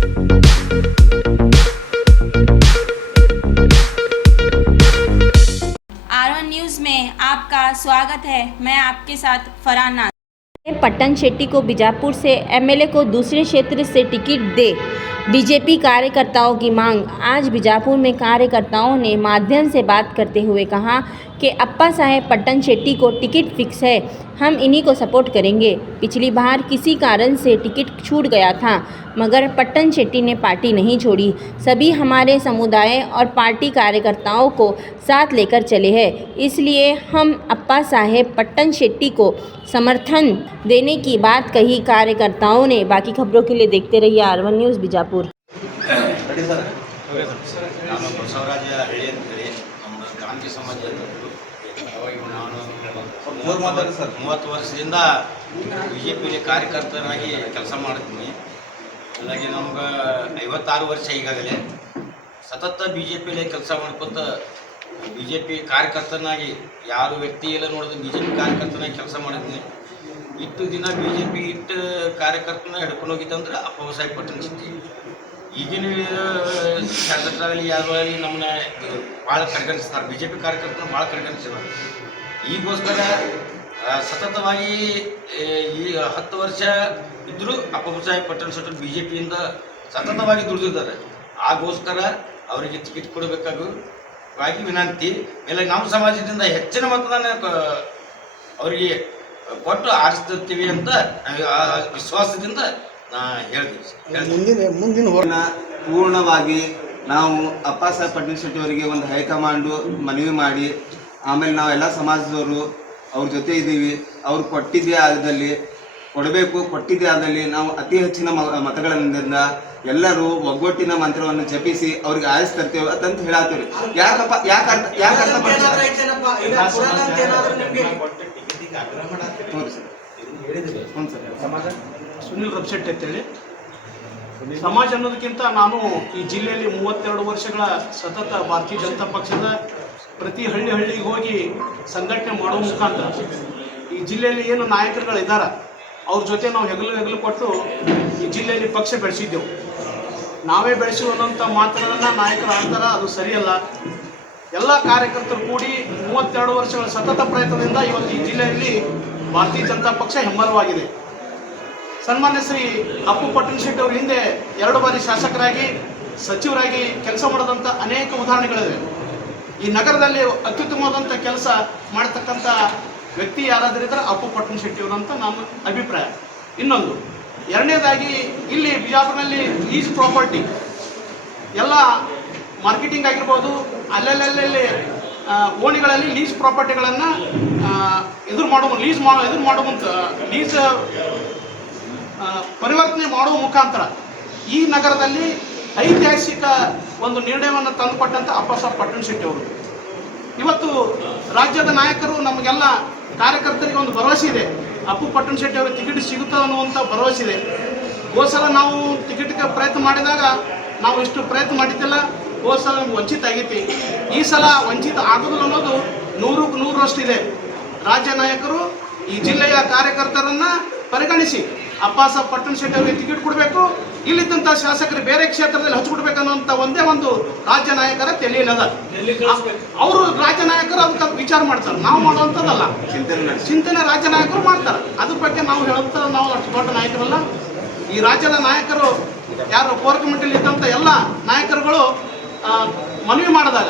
R1 news में आपका स्वागत है। मैं आपके साथ फरहान नाज़। पट्टन शेट्टी को बीजापुर से एमएलए को दूसरे क्षेत्र से टिकट दे, बीजेपी कार्यकर्ताओं की मांग। आज बीजापुर में कार्यकर्ताओं ने माध्यम से बात करते हुए कहा कि अप्पा साहेब पट्टन शेट्टी को टिकट फिक्स है, हम इन्हीं को सपोर्ट करेंगे। पिछली बार किसी कारण से टिकट छूट गया था, मगर पट्टन शेट्टी ने पार्टी नहीं छोड़ी। सभी हमारे समुदाय और पार्टी कार्यकर्ताओं को साथ लेकर चले हैं, इसलिए हम अप्पा साहेब पट्टन शेट्टी को समर्थन देने की बात कही कार्यकर्ताओं ने। बाकी खबरों के लिए देखते रहिए आर1 न्यूज़ बीजापुर। ನಾನು ಬಸವರಾಜ ಹಳ್ಳಿ ಅಂತೇಳಿ ನಮ್ಮ ಕ್ರಾಂತಿ ಸಮಾಜದ ನಾನು 30 ವರ್ಷದಿಂದ BJPಯಲ್ಲಿ ಕಾರ್ಯಕರ್ತನಾಗಿ ಕೆಲಸ ಮಾಡ್ತೀನಿ. ಹಾಗಾಗಿ ನಮ್ಗೆ 56 ವರ್ಷ ಈಗಾಗಲೇ ಸತತ BJPಯಲ್ಲಿ ಕೆಲಸ ಮಾಡ್ಕೊತ BJP ಕಾರ್ಯಕರ್ತನಾಗಿ ಯಾರು ವ್ಯಕ್ತಿ ಎಲ್ಲ ನೋಡಿದ್ರೆ BJP ಕಾರ್ಯಕರ್ತನಾಗಿ ಕೆಲಸ ಮಾಡಿದ್ದೀನಿ. ಇಷ್ಟು ದಿನ BJP ಇಟ್ಟು ಕಾರ್ಯಕರ್ತನ ಹಿಡ್ಕೊಂಡು ಹೋಗಿತ್ತಂದ್ರೆ ಅಪ್ಪ ಸಾಹೇಬ್ ಪಟ್ಟಣ ಶೆಟ್ಟಿ. ಈಗಿನ ಶಾಸಕರಾಗಲಿ ಯಾರು ಆಗಲಿ ನಮ್ಮನ್ನ ಭಾಳ ಕಡೆಗಣಿಸ್ತಾರೆ, BJP ಕಾರ್ಯಕರ್ತನ ಭಾಳ ಕಡೆಗಣಿಸಿದ್ದಾರೆ. ಈಗೋಸ್ಕರ ಸತತವಾಗಿ ಈ 10 ವರ್ಷ ಇದ್ದರೂ ಅಪ್ಪ ಸಾಹೇಬ್ ಪಟ್ಟಣ ಶೆಟ್ಟಿ BJPಯಿಂದ ಸತತವಾಗಿ ದುಡಿದಿದ್ದಾರೆ. ಆಗೋಸ್ಕರ ಅವರಿಗೆ ಟಿಕೆಟ್ ಕೊಡಬೇಕಾಗಿ ವಿನಂತಿ. ಮೇಲೆ ನಮ್ಮ ಸಮಾಜದಿಂದ ಹೆಚ್ಚಿನ ಮತದಾನ ಅವರಿಗೆ ಕೊಟ್ಟು ಆರಿಸ್ತೀವಿ ಅಂತ ವಿಶ್ವಾಸದಿಂದ ಮುಂದಿನ ಪೂರ್ಣವಾಗಿ ನಾವು ಅಪ್ಪ ಸಾಹೇಬ್ ಪಟ್ಟಣ ಶೆಟ್ಟಿ ಅವರಿಗೆ ಒಂದು ಹೈಕಮಾಂಡು ಮನವಿ ಮಾಡಿ, ಆಮೇಲೆ ನಾವೆಲ್ಲ ಸಮಾಜದವರು ಅವ್ರ ಜೊತೆ ಇದ್ದೀವಿ. ಅವ್ರು ಕೊಟ್ಟಿದ್ದೇ ಆದಲ್ಲಿ ಕೊಡಬೇಕು, ಕೊಟ್ಟಿದ್ದೇ ಆದಲ್ಲಿ ನಾವು ಅತಿ ಹೆಚ್ಚಿನ ಮತಗಳಿಂದ ಎಲ್ಲರೂ ಒಗ್ಗಟ್ಟಿನ ಮಂತ್ರವನ್ನು ಜಪಿಸಿ ಅವ್ರಿಗೆ ಆರಿಸಿ ತರ್ತೇವೆ ಅಂತಂತ ಹೇಳತ್ತೇವೆ. ಸುನಿಲ್ ರಬ್ಸೆಟ್ ಅಂತೇಳಿ ಸಮಾಜ ಅನ್ನೋದಕ್ಕಿಂತ ನಾನು ಈ ಜಿಲ್ಲೆಯಲ್ಲಿ 32 ವರ್ಷಗಳ ಸತತ ಭಾರತೀಯ ಜನತಾ ಪಕ್ಷದ ಪ್ರತಿ ಹಳ್ಳಿಗೆ ಹೋಗಿ ಸಂಘಟನೆ ಮಾಡುವ ಮುಖಾಂತರ ಈ ಜಿಲ್ಲೆಯಲ್ಲಿ ಏನು ನಾಯಕರುಗಳಿದ್ದಾರೆ ಅವ್ರ ಜೊತೆ ನಾವು ಹೆಗಲು ಕೊಟ್ಟು ಈ ಜಿಲ್ಲೆಯಲ್ಲಿ ಪಕ್ಷ ಬೆಳೆಸಿದ್ದೆವು. ನಾವೇ ಬೆಳೆಸುವಂಥ ಮಾತುಗಳನ್ನು ನಾಯಕರು ಆಡ್ತಾರೆ, ಅದು ಸರಿಯಲ್ಲ. ಎಲ್ಲ ಕಾರ್ಯಕರ್ತರು ಕೂಡಿ 32 ವರ್ಷಗಳ ಸತತ ಪ್ರಯತ್ನದಿಂದ ಇವತ್ತು ಈ ಜಿಲ್ಲೆಯಲ್ಲಿ ಭಾರತೀಯ ಜನತಾ ಪಕ್ಷ ಹೆಮ್ಮರವಾಗಿದೆ. ಸನ್ಮಾನ್ಯ ಶ್ರೀ ಅಪ್ಪು ಪಟ್ಟಣ ಶೆಟ್ಟಿ ಅವರು ಹಿಂದೆ 2 ಬಾರಿ ಶಾಸಕರಾಗಿ ಸಚಿವರಾಗಿ ಕೆಲಸ ಮಾಡಿದಂಥ ಅನೇಕ ಉದಾಹರಣೆಗಳಿವೆ. ಈ ನಗರದಲ್ಲಿ ಅತ್ಯುತ್ತಮವಾದಂಥ ಕೆಲಸ ಮಾಡತಕ್ಕಂಥ ವ್ಯಕ್ತಿ ಯಾರಾದ್ರಿದ್ರೆ ಅಪ್ಪು ಪಟ್ಟಣ ಶೆಟ್ಟಿ ಅವರು ಅಂತ ನನ್ನ ಅಭಿಪ್ರಾಯ. ಇನ್ನೊಂದು ಎರಡನೇದಾಗಿ ಇಲ್ಲಿ ಬಿಜಾಪುರದಲ್ಲಿ ಲೀಸ್ ಪ್ರಾಪರ್ಟಿ ಎಲ್ಲ ಮಾರ್ಕೆಟಿಂಗ್ ಆಗಿರ್ಬೋದು, ಅಲ್ಲಲ್ಲಿ ಓಣಿಗಳಲ್ಲಿ ಲೀಸ್ ಪ್ರಾಪರ್ಟಿಗಳನ್ನು ಲೀಸ್ ಪರಿವರ್ತನೆ ಮಾಡುವ ಮುಖಾಂತರ ಈ ನಗರದಲ್ಲಿ ಐತಿಹಾಸಿಕ ಒಂದು ನಿರ್ಣಯವನ್ನು ತಂದುಕೊಟ್ಟಂಥ ಅಪ್ಪ ಸಾಹೇಬ್ ಪಟ್ಟಣ ಶೆಟ್ಟಿ ಅವರು. ಇವತ್ತು ರಾಜ್ಯದ ನಾಯಕರು ನಮಗೆಲ್ಲ ಕಾರ್ಯಕರ್ತರಿಗೆ ಒಂದು ಭರವಸೆ ಇದೆ, ಅಪ್ಪು ಪಟ್ಟಣ ಶೆಟ್ಟಿ ಅವರಿಗೆ ಟಿಕೆಟ್ ಸಿಗುತ್ತದೆ ಅನ್ನುವಂಥ ಭರವಸೆ ಇದೆ. ಹೋದ ಸಲ ನಾವು ಟಿಕೆಟ್ಗೆ ಪ್ರಯತ್ನ ಮಾಡಿದಾಗ ನಾವು ಇಷ್ಟು ಪ್ರಯತ್ನ ಮಾಡಿದ್ದಿಲ್ಲ, ಹೋದ ಸಲ ನಮ್ಗೆ ವಂಚಿತ ಆಗೈತಿ. ಈ ಸಲ ವಂಚಿತ ಆಗೋದಿಲ್ಲ ಅನ್ನೋದು 100ಕ್ಕೆ 100ರಷ್ಟಿದೆ. ರಾಜ್ಯ ನಾಯಕರು ಈ ಜಿಲ್ಲೆಯ ಕಾರ್ಯಕರ್ತರನ್ನು ಪರಿಗಣಿಸಿ ಅಪ್ಪ ಸಾಹೇಬ್ ಪಟ್ಟಣ ಶೆಟ್ಟಿ ಅವರಿಗೆ ಟಿಕೆಟ್ ಕೊಡಬೇಕು, ಇಲ್ಲಿದ್ದಂಥ ಶಾಸಕರು ಬೇರೆ ಕ್ಷೇತ್ರದಲ್ಲಿ ಹಚ್ಕೊಡ್ಬೇಕನ್ನುವಂಥ ಒಂದೇ ಒಂದು ರಾಜ್ಯ ನಾಯಕರ ತಲೆಯಲ್ಲದ. ಅವರು ರಾಜ್ಯ ನಾಯಕರು ಅದಕ್ಕೆ ವಿಚಾರ ಮಾಡ್ತಾರೆ, ನಾವು ಮಾಡುವಂಥದ್ದಲ್ಲ. ಚಿಂತನೆ ರಾಜ್ಯ ನಾಯಕರು ಮಾಡ್ತಾರೆ. ಅದ್ರ ಬಗ್ಗೆ ನಾವು ಹೇಳುವಂಥದ್ದು ನಾವು ಅಷ್ಟು ದೊಡ್ಡ ನಾಯಕರಲ್ಲ. ಈ ರಾಜ್ಯದ ನಾಯಕರು ಯಾರು ಕೋರ್ ಕಮಿಟಿಯಲ್ಲಿ ಇದ್ದಂಥ ಎಲ್ಲ ನಾಯಕರುಗಳು ಮನವಿ ಮಾಡಿದಾಗ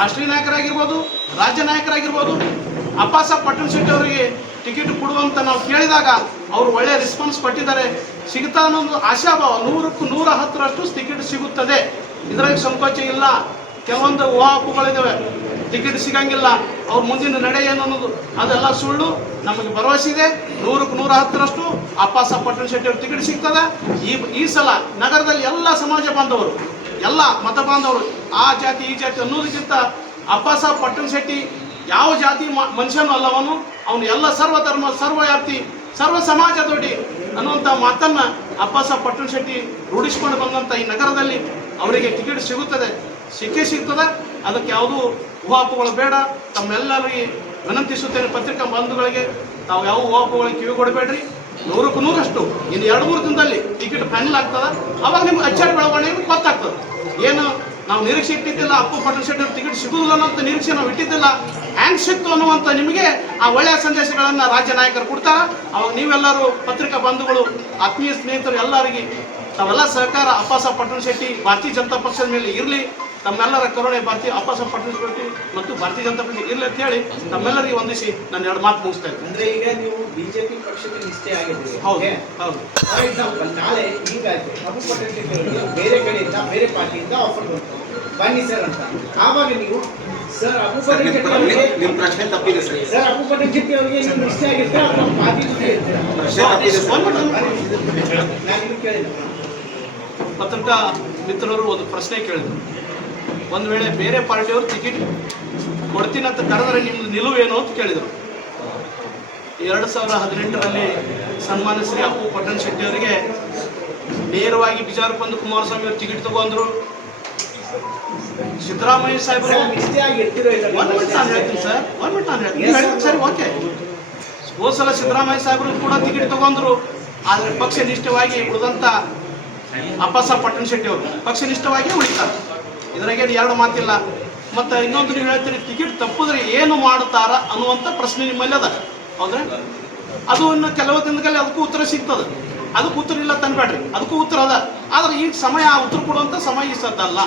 ರಾಷ್ಟ್ರೀಯ ನಾಯಕರಾಗಿರ್ಬೋದು, ರಾಜ್ಯ ನಾಯಕರಾಗಿರ್ಬೋದು, ಅಪ್ಪ ಸಾಹೇಬ್ ಪಟ್ಟಣ ಶೆಟ್ಟಿ ಅವರಿಗೆ ಟಿಕೆಟ್ ಕೊಡುವಂತ ನಾವು ಕೇಳಿದಾಗ ಅವರು ಒಳ್ಳೆಯ ರೆಸ್ಪಾನ್ಸ್ ಕೊಟ್ಟಿದ್ದಾರೆ. ಸಿಗುತ್ತಾ ಅನ್ನೋದು ಆಶಾಭಾವ. 100ಕ್ಕೆ 110ರಷ್ಟು ಟಿಕೆಟ್ ಸಿಗುತ್ತದೆ, ಇದರಲ್ಲಿ ಸಂಕೋಚ ಇಲ್ಲ. ಕೆಲವೊಂದು ಊಹಾಪೋಹಗಳಿದ್ದಾವೆ, ಟಿಕೆಟ್ ಸಿಗಂಗಿಲ್ಲ, ಅವ್ರ ಮುಂದಿನ ನಡೆ ಏನು ಅನ್ನೋದು ಅದೆಲ್ಲ ಸುಳ್ಳು. ನಮಗೆ ಭರವಸೆ ಇದೆ 100ಕ್ಕೆ 110ರಷ್ಟು ಅಪ್ಪ ಸಾಹೇಬ್ ಪಟ್ಟಣ ಶೆಟ್ಟಿ ಅವ್ರ ಟಿಕೆಟ್ ಸಿಗ್ತದೆ. ಈ ಸಲ ನಗರದಲ್ಲಿ ಎಲ್ಲ ಸಮಾಜ ಬಾಂಧವರು, ಎಲ್ಲ ಮತ ಬಾಂಧವರು, ಆ ಜಾತಿ ಈ ಜಾತಿ ಅನ್ನೋದಕ್ಕಿಂತ ಅಪ್ಪ ಸಾಹೇಬ್ ಪಟ್ಟಣ ಶೆಟ್ಟಿ ಯಾವ ಜಾತಿ ಮನುಷ್ಯನೂ ಅಲ್ಲವನು, ಅವನು ಎಲ್ಲ ಸರ್ವಧರ್ಮ ಸರ್ವವ್ಯಾಪ್ತಿ ಸರ್ವ ಸಮಾಜದೊಡ್ಡಿ ಅನ್ನುವಂಥ ಮಾತನ್ನು ಅಪ್ಪ ಸಾಹೇಬ್ ಪಟ್ಟಣ ಶೆಟ್ಟಿ ರೂಢಿಸಿಕೊಂಡು ಬಂದಂಥ ಈ ನಗರದಲ್ಲಿ ಅವರಿಗೆ ಟಿಕೆಟ್ ಸಿಗುತ್ತದೆ, ಸಿಗ್ತದೆ. ಅದಕ್ಕೆ ಯಾವುದೂ ಊಹಾಪೋಹಗಳು ಬೇಡ. ತಮ್ಮೆಲ್ಲರಿಗೆ ವಿನಂತಿಸುತ್ತೇನೆ, ಪತ್ರಿಕಾ ಬಂಧುಗಳಿಗೆ ತಾವು ಯಾವ ಊಹಾಪೋಹಗಳಿಗೆ ಕಿವಿಗೊಡಬೇಡ್ರಿ. 100ಕ್ಕೆ 100ರಷ್ಟು ಇನ್ನು 2-3 ದಿನದಲ್ಲಿ ಟಿಕೆಟ್ ಫೈನಲ್ ಆಗ್ತದ. ಅವಾಗ ನಿಮ್ಗೆ ಅಚ್ಚರಿ ಬೆಳವಣಿಗೆ ಗೊತ್ತಾಗ್ತದೆ. ಏನು ನಾವು ನಿರೀಕ್ಷೆ ಇಟ್ಟಿದ್ದಿಲ್ಲ, ಅಪ್ಪು ಪಟ್ಟಣ ಶೆಟ್ಟಿ ಟಿಕೆಟ್ ಸಿಗುದಿಲ್ಲ ಅನ್ನೋಂಥ ನಿರೀಕ್ಷೆ ನಾವು ಇಟ್ಟಿದ್ದಿಲ್ಲ, ಹ್ಯಾಂಗ್ ಸಿಕ್ತು ಅನ್ನುವಂಥ ನಿಮಗೆ ಆ ಒಳ್ಳೆಯ ಸಂದೇಶಗಳನ್ನು ರಾಜ್ಯ ನಾಯಕರು ಕೊಡ್ತಾರ. ಅವಾಗ ನೀವೆಲ್ಲರೂ ಪತ್ರಿಕಾ ಬಂಧುಗಳು, ಆತ್ಮೀಯ ಸ್ನೇಹಿತರು ಎಲ್ಲರಿಗೆ ತಾವೆಲ್ಲ ಸಹಕಾರ ಅಪ್ಪಾಸಾಹೇಬ್ ಪಟ್ಟಣ ಶೆಟ್ಟಿ ಭಾರತೀಯ ಜನತಾ ಪಕ್ಷದ ಮೇಲೆ ಇರಲಿ, ತಮ್ಮೆಲ್ಲರ ಕರುಣೆ ಅಪ್ಪಾಸಾಹೇಬ್ ಪಟ್ಟಣ ಶೆಟ್ಟಿ ಮತ್ತು ಭಾರತೀಯ ಜನತಾ ಪಕ್ಷ ಇರಲಿ ಅಂತ ಹೇಳಿ ತಮ್ಮೆಲ್ಲರಿಗೆ ವಂದಿಸಿ ನಾನು 2 ಮಾತು ಮುಗಿಸ್ತಾ ಇದ್ದೀನಿ. ಅಂದ್ರೆ ಈಗ ನೀವು ಬಿಜೆಪಿ ಪಕ್ಷಕ್ಕೆ ನಿಷ್ಠೆ ಆಗಿದ್ದೀರಿ. ಹೌದು ಹೌದು. ಫಾರ್ ಎಕ್ಸಾಂಪಲ್ ನಾಳೆ ಹೀಗಾಗಿ ಅಪ್ಪು ಪಟ್ಟಣ ಶೆಟ್ಟಿ ಅವರಿಗೆ ಬೇರೆ ಕಡೆಯಿಂದ ಬೇರೆ ಪಾರ್ಟಿಯಿಂದ ಆಫರ್ ಬಂತು, ಬನ್ನಿ ಸರ್ ಅಂತ. ಆವಾಗ ನೀವು ಸರ್ ಅಪ್ಪು ಪಟ್ಟಣ ಶೆಟ್ಟಿ ಅವರಿಗೆ ನಿಮ್ಮ ಪ್ರಶ್ನೆ ತಪ್ಪಿದೆ ಸರ್. ಸರ್ ಅಪ್ಪು ಪಟ್ಟಣ ಶೆಟ್ಟಿ ಅವರಿಗೆ ನೀವು ನಿಷ್ಠೆ ಆಗಿರ್ತೀರಾ ಅಥವಾ ಪಾರ್ಟಿ ಜೊತೆ ಇರ್ತೀರಾ? ಪ್ರಶ್ನೆ ತಪ್ಪಿದೆ ಸರ್. ನಾನು ನಿಮ್ಗೆ ಕೇಳಿದೆ. ಪತ್ರಿಕಾ ಮಿತ್ರರು ಒಂದು ಪ್ರಶ್ನೆ ಕೇಳಿದರು. ಒಂದು ವೇಳೆ ಬೇರೆ ಪಾರ್ಟಿಯವರು ಟಿಕೆಟ್ ಕೊಡ್ತೀನಿ ಅಂತ ಕರೆದರೆ ನಿಮ್ದು ನಿಲುವೇನು ಅಂತ ಕೇಳಿದರು. 2018ರಲ್ಲಿ ಸನ್ಮಾನ್ಯ ಶ್ರೀ ಅಪ್ಪು ಪಟ್ಟಣ ಶೆಟ್ಟಿ ಅವರಿಗೆ ನೇರವಾಗಿ ಬಿಜಾಪುರ ಬಂದು ಕುಮಾರಸ್ವಾಮಿ ಅವರು ಟಿಕೆಟ್ ತಗೊಂಡ್ರು. ಸಿದ್ದರಾಮಯ್ಯ ಸಾಹೇಬರು ನಿಷ್ಠೆ ಆಗಿರ್ತೀರೋ ಇಲ್ಲ? 1 ಮಿನಿಟ್ ನಾನು ಹೇಳ್ತೀನಿ ಸರ್, 1 ಮಿನಿಟ್ ನಾನು ಹೇಳ್ತೀನಿ. ಸರಿ, ಓಕೆ. ಹೋದ ಸಲ ಸಿದ್ದರಾಮಯ್ಯ ಸಾಹೇಬರು ಕೂಡ ಟಿಕೆಟ್ ತಗೊಂಡ್ರು. ಆದರೆ ಪಕ್ಷನಿಷ್ಠವಾಗಿ ಉಳಿದಂಥ ಅಪ್ಪಾಸಾಹೇಬ್ ಪಟ್ಟಣ ಶೆಟ್ಟಿ ಅವರು ಪಕ್ಷನಿಷ್ಠವಾಗಿ ಉಳಿತಾರೆ. ಇದ್ರಾಗೆ 2 ಮಾತಿಲ್ಲ. ಮತ್ತು ಇನ್ನೊಂದು ನೀವು ಹೇಳ್ತೀರಿ ಟಿಕೆಟ್ ತಪ್ಪಿದ್ರೆ ಏನು ಮಾಡುತ್ತಾರ ಅನ್ನುವಂಥ ಪ್ರಶ್ನೆ ನಿಮ್ಮಲ್ಲಿ ಅದ, ಹೌದ್ರೆ? ಅದು ಇನ್ನು ಕೆಲವು ದಿನದಲ್ಲಿ ಅದಕ್ಕೂ ಉತ್ತರ ಸಿಗ್ತದೆ. ಅದಕ್ಕೆ ಉತ್ತರ ಇಲ್ಲ ತಂದ್ಬೇಡ್ರಿ, ಅದಕ್ಕೂ ಉತ್ತರ ಅದ. ಆದ್ರೆ ಈಗ ಸಮಯ ಆ ಉತ್ತರ ಕೊಡುವಂಥ ಸಮಯ ಈ ಸದ್ದಲ್ಲ.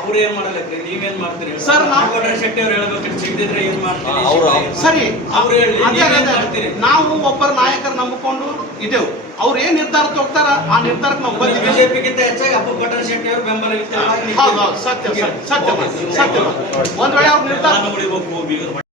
ಅವ್ರು ಏನ್ ಮಾಡಲಕ್ರಿ, ನೀವೇನ್ ಮಾಡ್ತೀರಿ ಸರ್? ನಾವು ಪಟ್ಟಣ ಶೆಟ್ಟಿ ಅವ್ರು ಹೇಳ್ಬೇಕು, ಸಿಗದಿದ್ರೆ ಏನ್ ಮಾಡ್ತೀರಿ? ಸರಿ, ಅವ್ರು ಹೇಳಿ, ಅದೇ ನೀವೇನ್ ಅದೇ. ಮಾಡ್ತೀರಿ? ನಾವು ಒಬ್ಬರ ನಾಯಕರು ನಂಬಿಕೊಂಡು ಇದ್ದೇವೆ. ಅವ್ರು ಏನ್ ನಿರ್ಧಾರ ತಗೋತಾರ ಆ ನಿರ್ಧಾರಕ್ಕೆ ನಾವು ಬಂದಿದ್ದೇವೆ. ಬಿಜೆಪಿಗಿಂತ ಹೆಚ್ಚಾಗಿ ಅಪ್ಪು ಪಟ್ಟಣ ಶೆಟ್ಟಿ ಅವ್ರ ಬೆಂಬಲ ಇತ್ತು. ಹೌದು, ಸತ್ಯ ಸತ್ಯ ಸತ್ಯ. ಒಂದ್ ವೇಳೆ ಅವ್ರ ನಿರ್ಧಾರ ಉಳಿಬೇಕು.